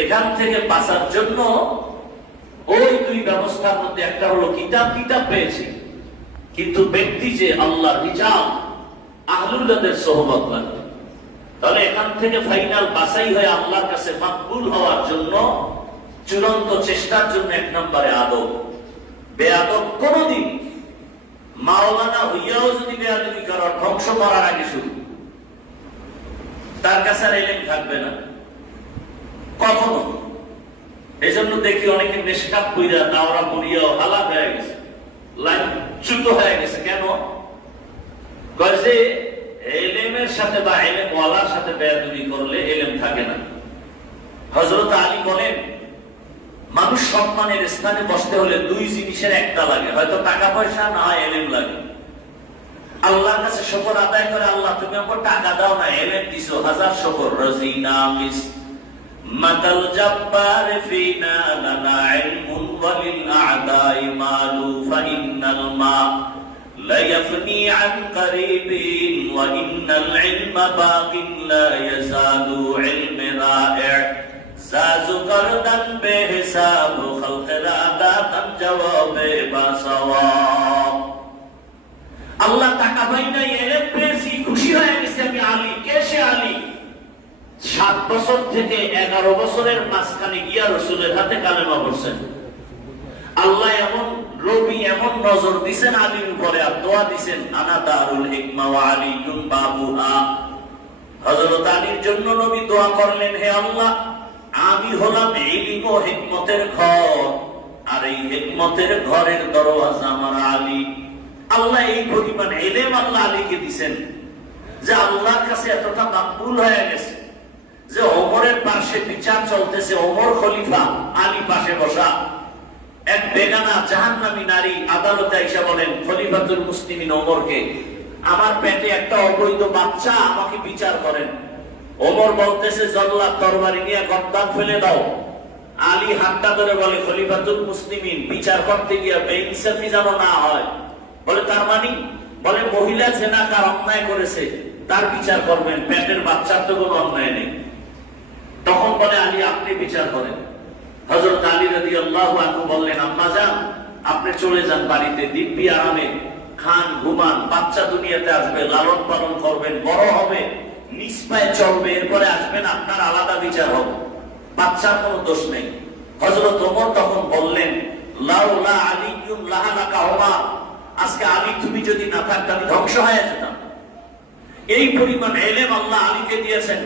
এখান থেকে বাঁচার জন্য ওই দুই ব্যবস্থার মধ্যে একটা হলো কিতাব কিতাব পেয়েছি। কিন্তু ব্যক্তি যে আল্লাহ আহলুল্লাদের সোহবত লাগবে তাহলে এখান থেকে ফাইনাল বাছাই হয়ে আল্লাহর কাছে মাকবুল হওয়ার জন্য, চূড়ান্ত চেষ্টার জন্য এক নম্বরে আদব। বেআদব কোনদিন মাওলানা হইয়াও যদি বেআদবি করার ধ্বংস করার আগে শুরু। তার কাছে আর এলেম থাকবে না। এই জন্য দেখি অনেকে কইরা দাওরা পড়িয়াও হালাক হয়ে গেছে, লাইন চ্যুত হয়ে গেছে। কেন? কয় যে, এলেমের সাথে বা এলেম ওয়ালার সাথে করলে এলেম থাকে না। হজরত আলী বলেন, মানুষ সম্মানের স্থানে বসতে হলে দুই জিনিসের একটা লাগে, হয়তো টাকা পয়সা না হয় এলেম লাগে। আল্লাহর কাছে শকর আদায় করে, আল্লাহ, তুমি আমার টাকা দাও না, এলেম দিছো, হাজার শকর, রজিনা, মিস মাতাল জাব্বার ফিনা লানা ইলমুন ওয়া লিল আদাই মালু ফা ইন্নাল মা লা ইয়াফনি আন করিবিন ওয়া ইন্নাল ইলমা বাকিন লা ইয়াজাদু ইলম রাই' সাজু করদান বেহিসাব খালক রাদাতান জওয়াবে বাসাওয়া আল্লাহ তাকাবাইনা ইলম সাত বছর থেকে এগারো বছরের মাঝখানে গিয়া রসুলের হাতে কালেমা পড়ছেন। আল্লাহ এমন রবি এমন নজর দিছেন আলীর উপরে আর দোয়া দিছেন, আনা দারুল হিকমা আলীর জন্য নবী দোয়া করলেন, হে আল্লাহ, আমি হলাম হিকমতের ঘর, আর এই হিকমতের ঘরের দরওয়াজা আমার আলী। আল্লাহ এই পরিমাণ এলেম আল্লাহ আলীকে দিছেন, যে আল্লাহর কাছে এতটা মাকবুল হয়ে গেছে। যে ওমরের পাশে বিচার চলতেছে, ওমর খলিফা আলী পাশে বসা। এক বেগানা জাহান্নামী নারী আদালতে এসে বলেন, খলিফাতুল মুসলিমিন ওমরকে, আমার পেটে একটা অবৈধ বাচ্চা, আমাকে বিচার করেন। ওমর বলতেছে জল্লাদ তরবারি নিয়ে গদ্দান ফেলে দাও। আলী হাতটা ধরে বলে, খলিফাতুল মুসলিমিন, বিচার করতে গিয়ে বেইনসাফি যেন না হয়। বলে, তার মানে? বলে, মহিলা জেনাকার অন্যায় করেছে, তার বিচার করবেন, পেটের বাচ্চার তো কোনো অন্যায় নেই। তখন বলে আলী আপনি বিচার করেন। হজরত আলী রাজি আল্লাহ বললেন, আম্মা যান, আপনি চলে যান বাড়িতে। দিব্যি আরামে খান, ঘুমান, বাচ্চা দুনিয়াতে আসবে, লালন পালন করবেন, বড় হবে নিজ পায়ে চলবে, এরপরে আসবেন আপনার আলাদা বিচার হবে। বাচ্চার কোনো দোষ নেই। হজরত ওমর তখন বললেন, লাউলা আলিকুম লাহালাকা ওমা আজকে আলী, তুমি যদি না থাকতে, আমি ধ্বংস হয়ে যেতাম। এই পরিমাণ এলেম আল্লাহ আলীকে দিয়েছেন।